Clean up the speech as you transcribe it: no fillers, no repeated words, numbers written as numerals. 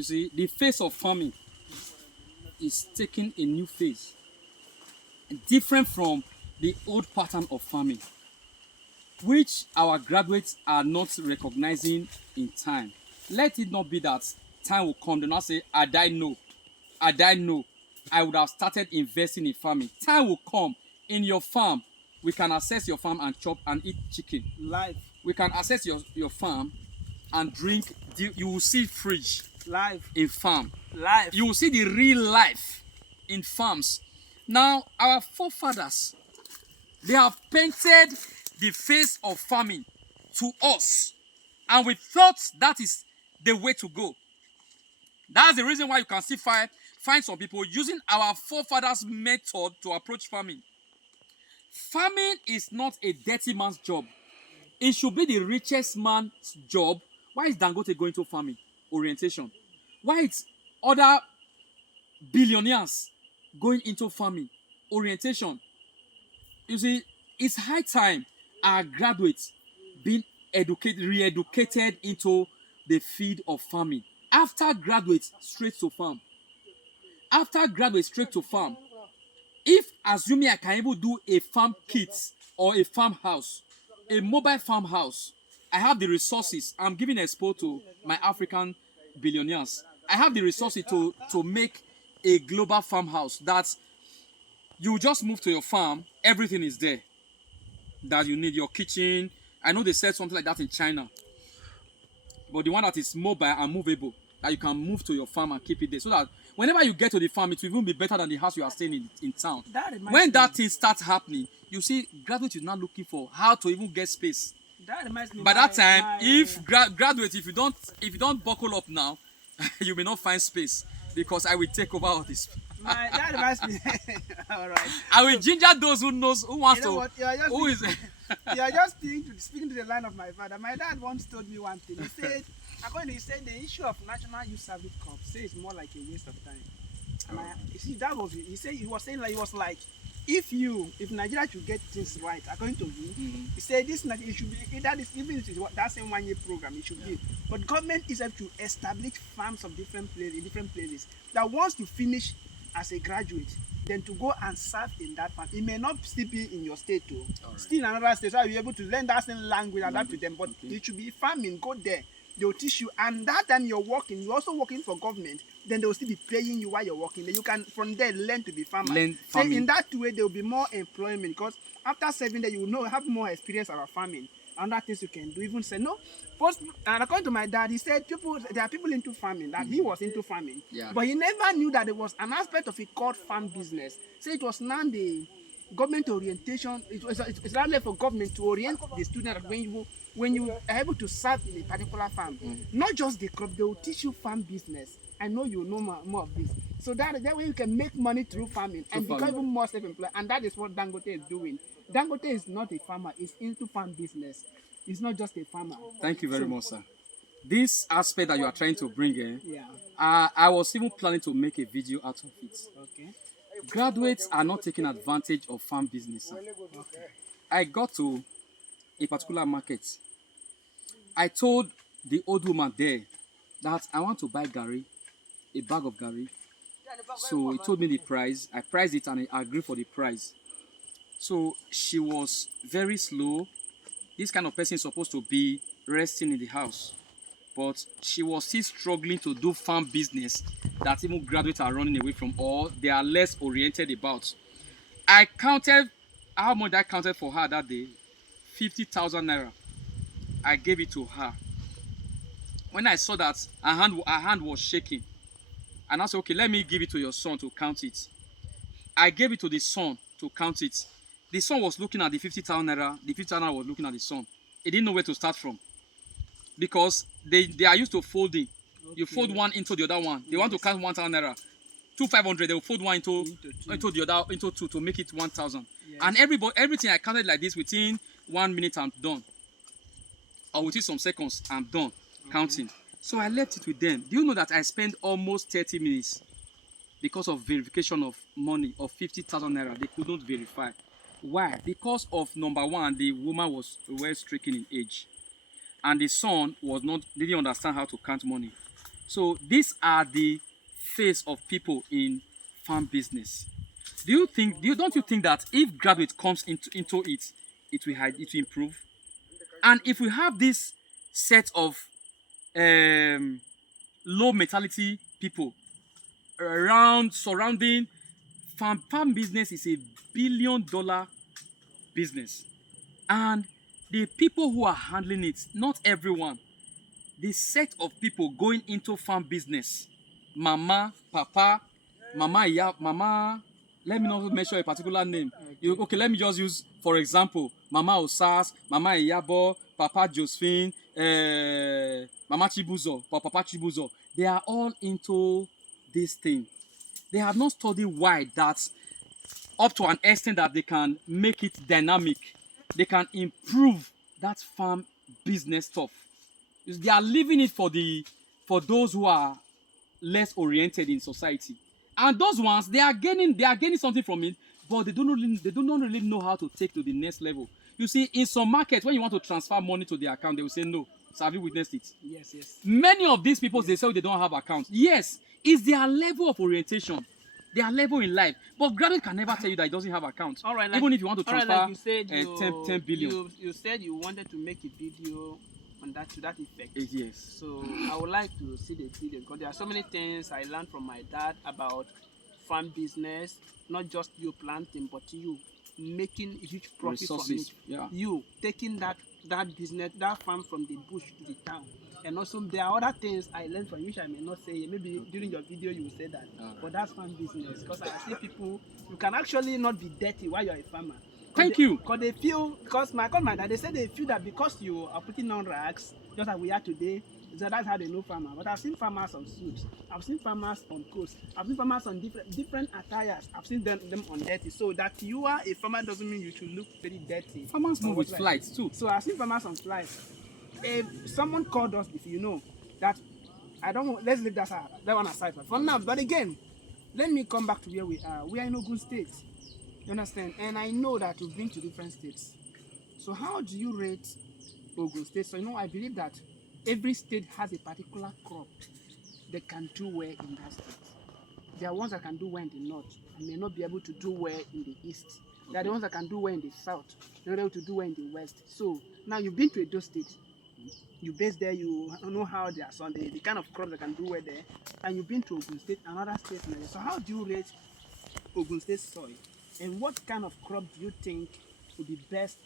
You see, the face of farming is taking a new phase, different from the old pattern of farming, which our graduates are not recognizing in time. Let it not be that time will come, they not say, I die no, I would have started investing in farming. Time will come in your farm. We can access your farm and chop and eat chicken. Life. We can access your farm and drink. You will see fridge Life. in farm. Life. You will see the real life in farms. Now, our forefathers, they have painted the face of farming to us, and we thought that is the way to go. That's the reason why you can still find some people using our forefathers' method to approach farming. Farming is not a dirty man's job. It should be the richest man's job. Why is Dangote going to farming? Orientation. Why is other billionaires going into farming? Orientation. You see, it's high time our graduates being re-educated into the field of farming. After graduates, straight to farm. After graduates, straight to farm. If, assuming I can even do a farm kit or a farmhouse, a mobile farmhouse, I have the resources. I'm giving expo to my African billionaires. I have the resources to make a global farmhouse that you just move to your farm, everything is there that you need. Your kitchen, I know they said something like that in China, but the one that is mobile and movable, that you can move to your farm and keep it there, so that whenever you get to the farm, it will even be better than the house you are staying in town. When that thing starts happening, you see, graduates is not looking for how to even get space. That reminds me. By that time, if graduates, if you don't buckle up now, you may not find space, because I will take over all this. That reminds me. All right. I will ginger those who wants to. What? Who is? You are just speaking to the line of my father. My dad once told me one thing. He said the issue of National Youth Service Corps is more like a waste of time. And you see, that was it. He was like, if Nigeria should get things right, according to him, he said it should be either this, even if it's that same 1 year program, it should be. But government is have to establish farms of different places that wants to finish as a graduate, then to go and serve in that farm. It may not still be in your state too. Right. Still in another state, so you'll be able to learn that same language, adapt to them. But it should be farming. Go there, they'll teach you, and that time you're also working for government. Then they'll still be paying you while you're working. Then you can from there learn to be farmer. So in that way, there will be more employment, because after serving there, you will have more experience about farming. And that things you can do. Even say no. First, and according to my dad, he said there are people into farming, that he was into farming. Yeah. But he never knew that there was an aspect of it called farm business. So it was now the government orientation. It's rather for government to orient the student when you are able to serve in a particular farm. Not just the crop, they will teach you farm business. I know you know more of this. So that way you can make money through farming and become even more self-employed. And that is what Dangote is doing. Dangote is not a farmer, he's into farm business. He's not just a farmer. Thank you very much, sir. This aspect that you are trying to bring in, I was even planning to make a video out of it. Okay. Graduates are not taking advantage of farm business, sir. Okay. I got to a particular market. I told the old woman there that I want to buy gari, a bag of gari. So he told me the price. I priced it and I agreed for the price. So she was very slow. This kind of person is supposed to be resting in the house, but she was still struggling to do farm business that even graduates are running away from, or they are less oriented about. I counted how much I counted for her that day. 50,000 naira. I gave it to her. When I saw that her hand was shaking, and I said, okay, let me give it to your son to count it. I gave it to the son to count it. The son was looking at the 50,000 naira. The 50,000 naira was looking at the son. He didn't know where to start from, because they are used to folding. Okay. You fold one into the other one. They want to count 1,000 naira. 2,500. They will fold one into the other, into two, to make it 1,000. Yes. And everything I counted like this within 1 minute. I'm done. Or within some seconds, I'm done counting. So I left it with them. Do you know that I spent almost 30 minutes because of verification of money of 50,000 naira? They couldn't verify. Why? Because of, number one, the woman was well stricken in age, and the son didn't understand how to count money. So these are the face of people in farm business. Don't you think that if graduate comes into it, it will improve? And if we have this set of um, low mentality people around surrounding farm business is $1 billion business, and the people who are handling it, not everyone, the set of people going into farm business, mama, papa, mama, yeah, mama, let me not mention a particular name. Okay, let me just use, for example, Mama Osas, Mama Iyabo, Papa Josephine, Mama Chibuzo, Papa Chibuzo. They are all into this thing. They have not studied why that up to an extent that they can make it dynamic. They can improve that farm business stuff. They are leaving it for those who are less oriented in society. And those ones, they are gaining something from it, but they do not really know how to take to the next level. You see, in some markets, when you want to transfer money to their account, they will say no. So have you witnessed it? Yes, yes. Many of these people, they say they don't have accounts. Yes, it's their level of orientation, their level in life. But graduate can never tell you that he doesn't have accounts. All right, Even if you want to transfer like you said, 10 billion. You said you wanted to make a video on that to that effect. Yes. So I would like to see the video because there are so many things I learned from my dad about farm business. Not just you planting, but you making huge profit from it. Yeah. You taking that business, that farm from the bush to the town. And also there are other things I learned from you which I may not say. Maybe during your video you will say that. But that's farm business. Because I see people, you can actually not be dirty while you're a farmer. Thank you. Because they feel, because my dad, they say they feel that because you are putting on rags, just like we are today, so that's how they know farmer. But I've seen farmers on suits, I've seen farmers on coats, I've seen farmers on different attires, I've seen them on dirty. So that you are a farmer doesn't mean you should look very dirty. Farmers move with flights too. So I've seen farmers on flights. If someone called us, if you know that, I don't know, let's leave that one aside for now. But again, let me come back to where we are. We are in Ogun State. You understand? And I know that you've been to different states. So how do you rate Ogun State? So I believe that every state has a particular crop that can do well in that state. There are ones that can do well in the north and may not be able to do well in the east. There are the ones that can do well in the south, they're not able to do well in the west. So now you've been to Edo State. You base there, you know how they are, so the kind of crops that can do well there. And you've been to Ogun State and other states. So how do you rate Ogun State soil? And what kind of crop do you think would be best